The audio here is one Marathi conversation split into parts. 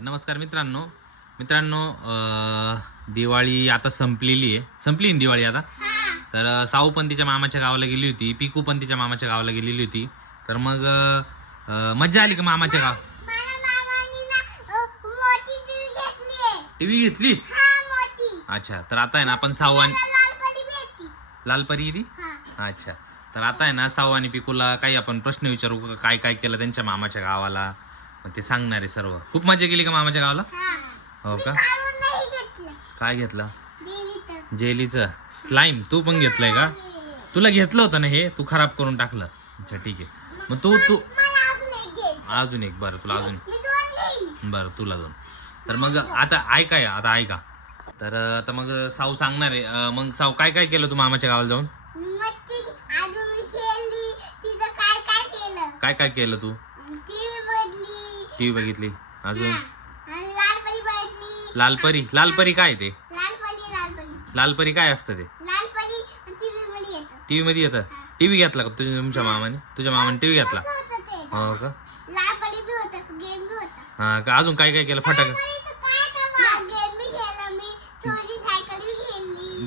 तर नमस्कार मित्रांनो. मित्रांनो दिवाळी आता संपलेली आहे. संपली दिवाळी आता? तर साऊ पण तिच्या मामाच्या गावाला गेली होती पिकू पण तिच्या मामाच्या गावाला गेलेली होती. तर मग मज्जा आली का मामाच्या गाव? टीव्ही घेतली हा अच्छा तर आता आहे ना आपण साऊ आणि मला लाल परी भेटली लाल परी गेली अच्छा तर आता आहे ना साऊ आणि पिकूला काही आपण प्रश्न विचारू काय काय केलं त्यांच्या मामाच्या गावाला? मग ते सांगणार आहे सर्व. खूप मजा गेली का मामाच्या गावाला? हा. का? काय घेतलं? जेलीचं. स्लाइम. तू पण घेतलंय का? तुला घेतलं होतं ना हे? तू खराब करून टाकलं. अच्छा ठीक आहे. मग तू तू अजून एक बरं तुला अजून बरं तुला दोन. तर मग आता ऐकाय आता ऐका. तर आता मग साऊ सांगणार आहे. मग साऊ काय काय केलं तू मामाच्या गावाला जाऊन? काय काय केलं? केलं तू? बदली टीव्ही बघितली. अजून? लालपरी लालपरी. काय ते? लाल परी लाल परी लालपरी काय असतं ते? लाल परी टीव्ही मध्ये येतं. टीव्ही घेतला का तुझ्या तुमच्या मामाने? तुझ्या मामाने टीव्ही घेतला? हो का? हा का? अजून काय काय केलं? फटाका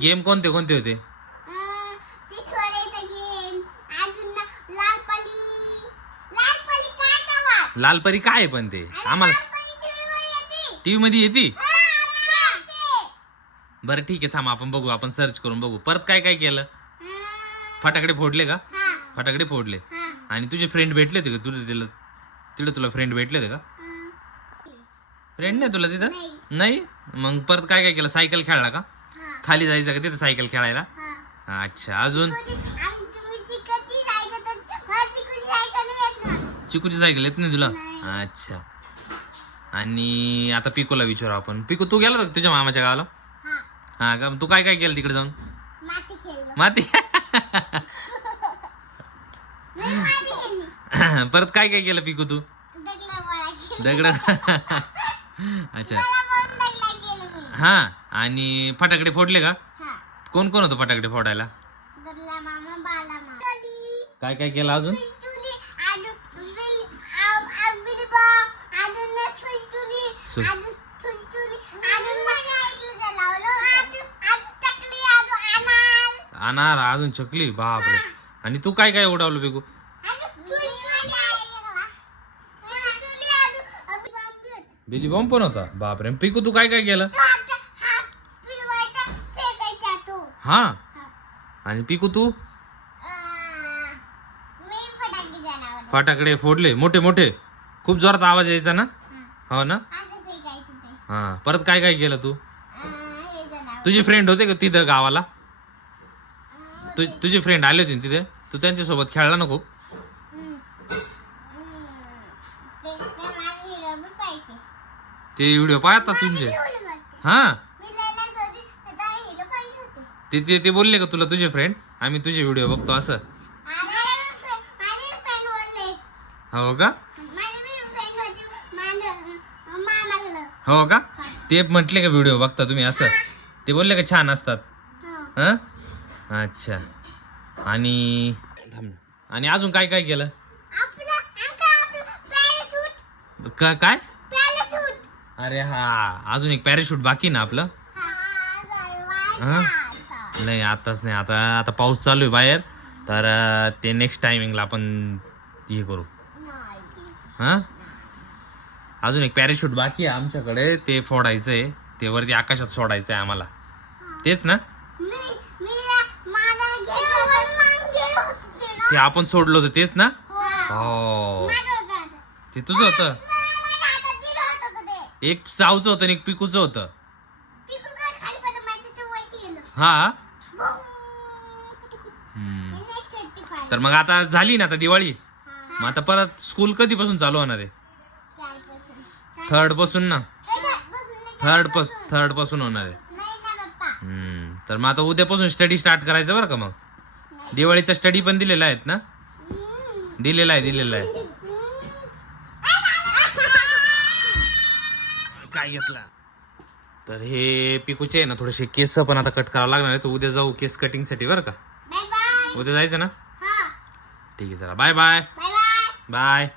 गेम कोणते कोणते होते अं, ते छोड्याचा गेम अजून ना लाल परी लाल परी काय तेव्हा लालपरी काय आहे पण ते? आम्हाला लाल परी. टीव्ही मध्ये येते. बरं ठीक आहे थांब आपण बघू आपण सर्च करून बघू. परत काय काय केलं? फटाकडे फोडले का? फटाकडे फोडले. आणि तुझे फ्रेंड भेटले होते का? तुझे तिला तिकडे तुला फ्रेंड भेटले होते का? फ्रेंड नाही तुला तिथं? नाही. मग परत काय काय केलं? सायकल खेळला का? खाली जायचं का तिथं सायकल खेळायला. अच्छा अजून? चिकूची सायकल येत नाही तुला. अच्छा. आणि आता पिकोला विचारू आपण. पिकू तू गेला होता तुझ्या मामाच्या गावाला? हा, का? मग तू काय काय केलं तिकडे जाऊन? माती परत काय काय केलं पिकू तू? दगड अच्छा. हा आणि फटाकडे फोडले का? कोण कोण होतं फटाकडे फोडायला? काय काय केलं अजून विल- आव- आव विलबा, अजून ना चुलचुली, चुल- अजून चुलचुली, अजून माझ्या आईला जे लावलं होतं. अजून- अजून चकली, अजून अनार, अजून चकली बापरे. आणि तू काय काय उडवलं होतं. बिली बॉम्ब पण होता? बापरे. पिकू तू काय काय केलं. हा. आणि पिकू तू? फटाकडे फोडले. मोठे मोठे. खूप जोरात आवाज यायचा ना? हो. ना? हा परत काय काय केलं तू तुझी फ्रेंड होते का तिथं गावाला तु तुझी फ्रेंड आले होते तिथे तू त्यांच्यासोबत खेळला ना खूप. ते- व्हिडिओ पाहतात तुमचे. हा. ते ते ते बोलले का तुला तुझे फ्रेंड आम्ही तुझे व्हिडिओ बघतो असं. हो का हो का? ते म्हटले का व्हिडिओ बघता तुम्ही असं? ते बोलले का छान असतात? हो. अच्छा. आणि. आणि अजून काय काय केलं? का काय. अरे हा. अजून एक पॅराशूट बाकी ना आपलं? हा. नाही आताच नाही. आता आता पाऊस चालू आहे बाहेर. तर ते नेक्स्ट टायमिंगला आपण हे करू. हा? अजून एक पॅराशूट बाकी आहे आमच्याकडे. ते फोडायचं आहे ते वरती आकाशात सोडायचं आहे आम्हाला. तेच ना? ते आपण सोडलो होतं तेच ना? हो. हो ते तुझं होतं. एक सावचं होतं आणि एक पिकूचं होतं. हा? तर मग आता झाली ना आता दिवाळी? मग आता परत स्कूल कधीपासून चालू होणार आहे? थर्डपासून ना? थर्ड. पास थर्डपासून होणार आहे. हम्म. तर मग आता उद्यापासून स्टडी स्टार्ट करायचं बरं का मग. दिवाळीचा स्टडी पण दिलेला आहेत ना. दिलेला आहे दिलेला आहे. काय घेतला? तर हे पिकूचे आहे ना थोडेसे केस पण आता कट करावं लागणार आहे. तर उद्या जाऊ केस कटिंगसाठी बरं का? उद्या जायचं ना? हा. ठीक आहे चला. Bye bye bye